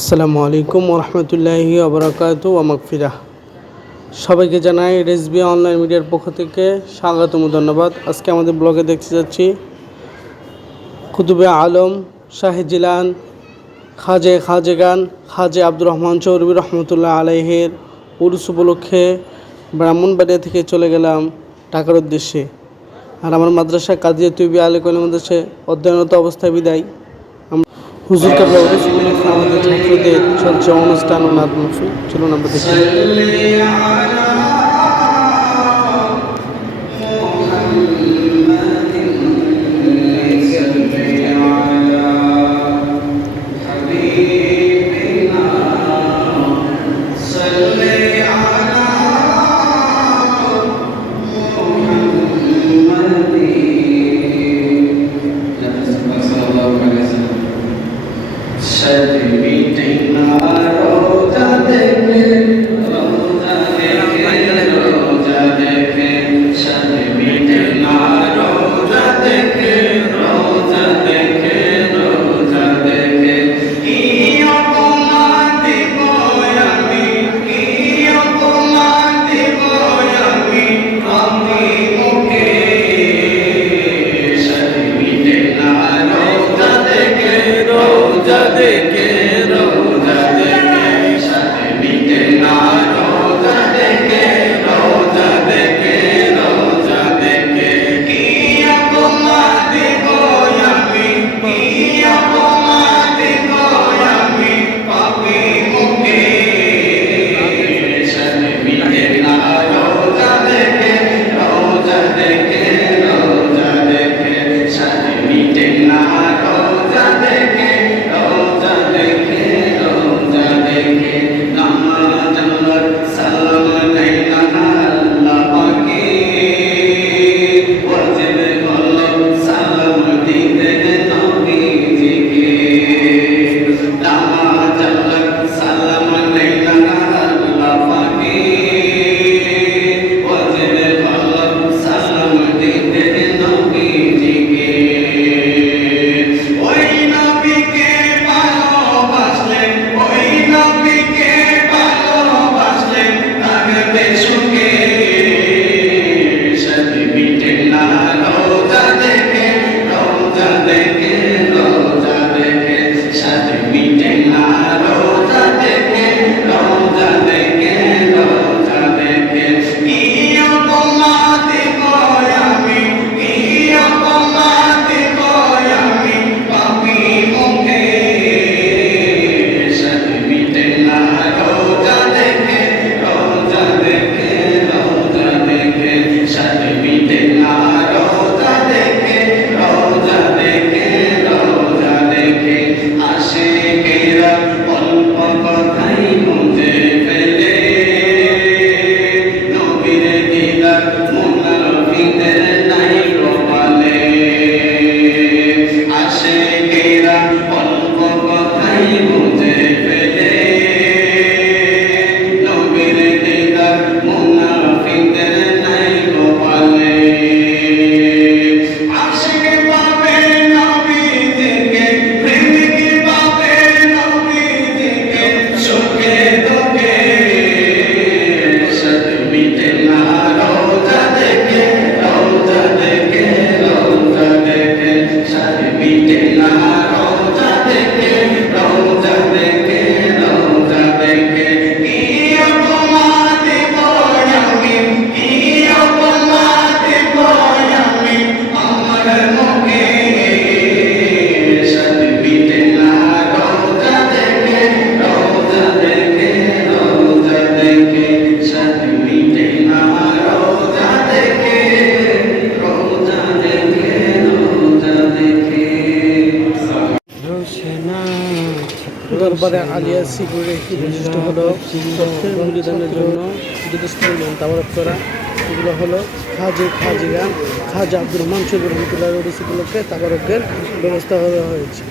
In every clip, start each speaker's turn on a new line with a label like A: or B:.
A: আসসালামু আলাইকুম ওরহমতুল্লাহি আবরাকাত ওয়ামাকফিরা সবাইকে জানাই রেসবি অনলাইন মিডিয়ার পক্ষ থেকে স্বাগতম ও ধন্যবাদ। আজকে আমাদের ব্লগে দেখতে যাচ্ছি কুতুবে আলম শাহেজিলান খাজে খাজেগান, খাজে আব্দুর রহমান চৌরবি রহমতুল্লাহ আলাইহের উরুস উপলক্ষে ব্রাহ্মণবাড়িয়া থেকে চলে গেলাম ঢাকার উদ্দেশ্যে। আর আমার মাদ্রাসা কাজিয়া তুবি আলী কলেম মাদ্রাসায় অধ্যয়নরত অবস্থায় বিদায়। হুজুর কাবলা উপলক্ষে আমাদের ছাত্রদের চলছে অনুষ্ঠান চলুন আমরা দেখি। দরবারে আলিয়া সিকিউরিটি বৈশিষ্ট্য হলো তথ্যের মূল্যদানের জন্য যথেষ্ট পরিমাণ তাবারক করা। এগুলো হলো খাজে খাজিরা, খাজা আব্দুর রহমান চৌধুরী রহমতুল্লাহ রদিস উপলক্ষে তাবারকের ব্যবস্থা হয়েছে।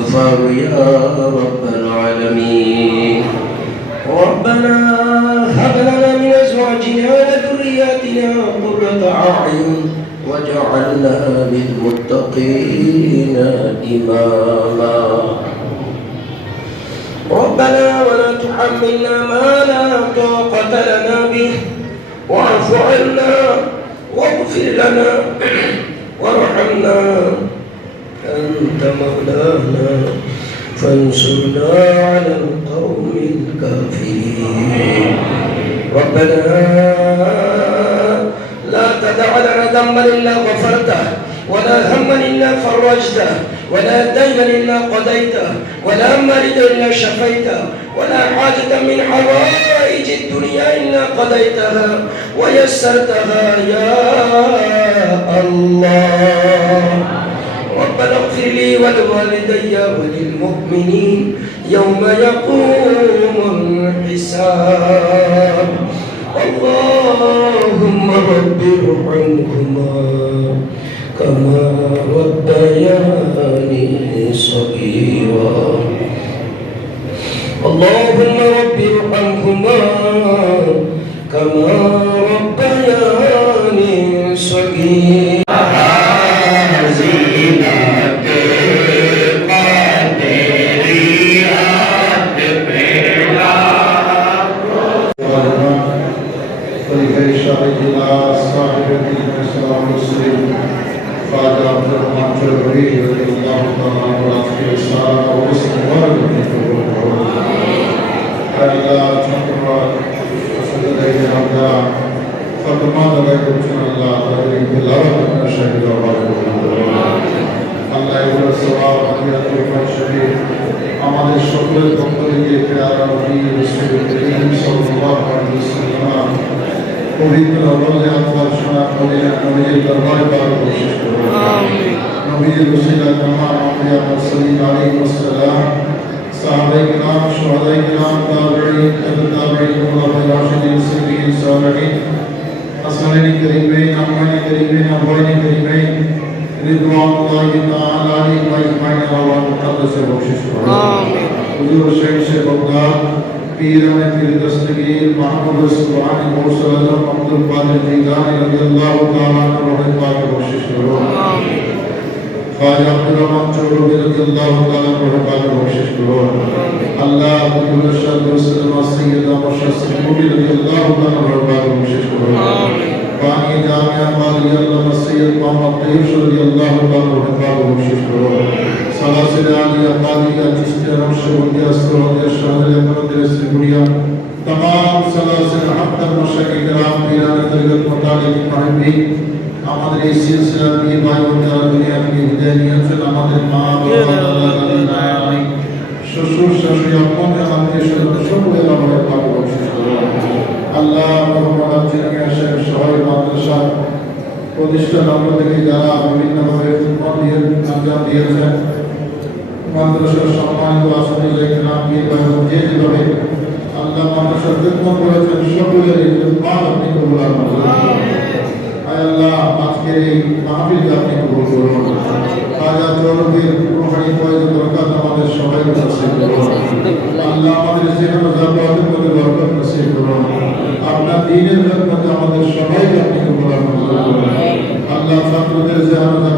B: عزيز يا رب العالمين. ربنا هب لنا من أزواجنا وذرياتنا قرة أعين واجعلنا للمتقين إماما. ربنا ولا تحملنا ما لا طاقة لنا به. واعف عنا واغفر لنا. وارحمنا. أنت مولانا فانصرنا على القوم الكافرين. ربنا لا تدع لنا ذنبا إلا غفرته ولا هما إلا فرجته ولا دينا إلا قضيته ولا مريضا إلا شفيته ولا حاجة من حوائج الدنيا إلا قضيتها ويسرتها. يا الله. ولوالدي وللمؤمنين يوم يقوم الحساب. اللهم رب ارحمهما كما ربياني صغيرا. اللهم رب ارحمهما كما ربياني صغيرا.
C: আমাদের সকলের পক্ষ থেকে পেয়ারা নবী রাসূল করিম সাল্লাল্লাহু আলাইহি حبیل حسین اکرمہ علیہ وسلم علیہ وسلم صحابہ اکرام شہدہ اکرام تابعی حضرت تابعی مولا راشد صدیقی صحابہ حسنین کریمین امین کریمین امین کریمین رضوان اللہ تعالی علی بھائی بھائی علی مقدس سے بخشش کرو حضور شیخ سے بغداد پیر میں پیر دستگیر محمد سبحانی موسیٰ اللہ عبد القادر جیدانی رضی اللہ تعالی علی بھائی بھائی بخشش کرو آمین۔ قال عبد المنصور رضي الله تعالى عنه قال وشيخ الله الله عبد الرشاد والسلام السيد مرشد سيدي رضي الله تعالى عنه قال وشيخ باني جامع مالي الله السيد محمد طيب رضي الله تعالى عنه قال وشيخ سلاسل علی قاضیہ چشتیہ نقشبندیہ سرودیہ شاہدیہ مندر سرگڑیہ تمام سلاسل حق مشاہد کرام پیران طریقت مطالب محمدین আমাদের এই সিলসিলা নিয়ে ভাই বোন যারা দুনিয়া থেকে বিদায় নিয়েছেন। আমাদের মা শ্বশুর, শাশুড়ি, আপন আত্মীয় স্বজন সকলের আমাদের পাক বকশিশ আল্লাহ শহর মাদ্রাসা প্রতিষ্ঠান লগ্ন থেকে যারা বিভিন্নভাবে দিয়ে আঞ্জাম দিয়েছেন। মাদ্রাসার সম্মানিত আসনে নাম দিয়ে যে যেভাবে আল্লাহ মাদ্রাসার খেদমত করেছেন সকলের এই মান আপনি কবুল আল্লাহ, আজকের এই মাহফিল আপনি কবুল করুন। আমাদের সবাই নসিব করুন। আল্লাহ দ্বীনের জন্য আমাদের সবাইকে আপনি আল্লাহ ছাত্রদের যেখানে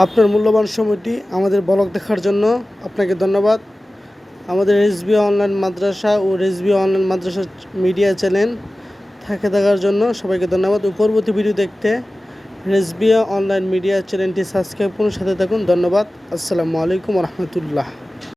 D: আপনার মূল্যবান সময়টি আমাদের ব্লগ দেখার জন্য আপনাকে ধন্যবাদ। আমাদের রেসবি অনলাইন মাদ্রাসা ও রেসবি অনলাইন মাদ্রাসা মিডিয়া চ্যানেল থাকে থাকার জন্য সবাইকে ধন্যবাদ। ও পরবর্তী ভিডিও দেখতে রেসবিয়া অনলাইন মিডিয়া চ্যানেলটি সাবস্ক্রাইব করুন, সাথে থাকুন। ধন্যবাদ। আসসালামু আলাইকুম রহমতুল্লাহ।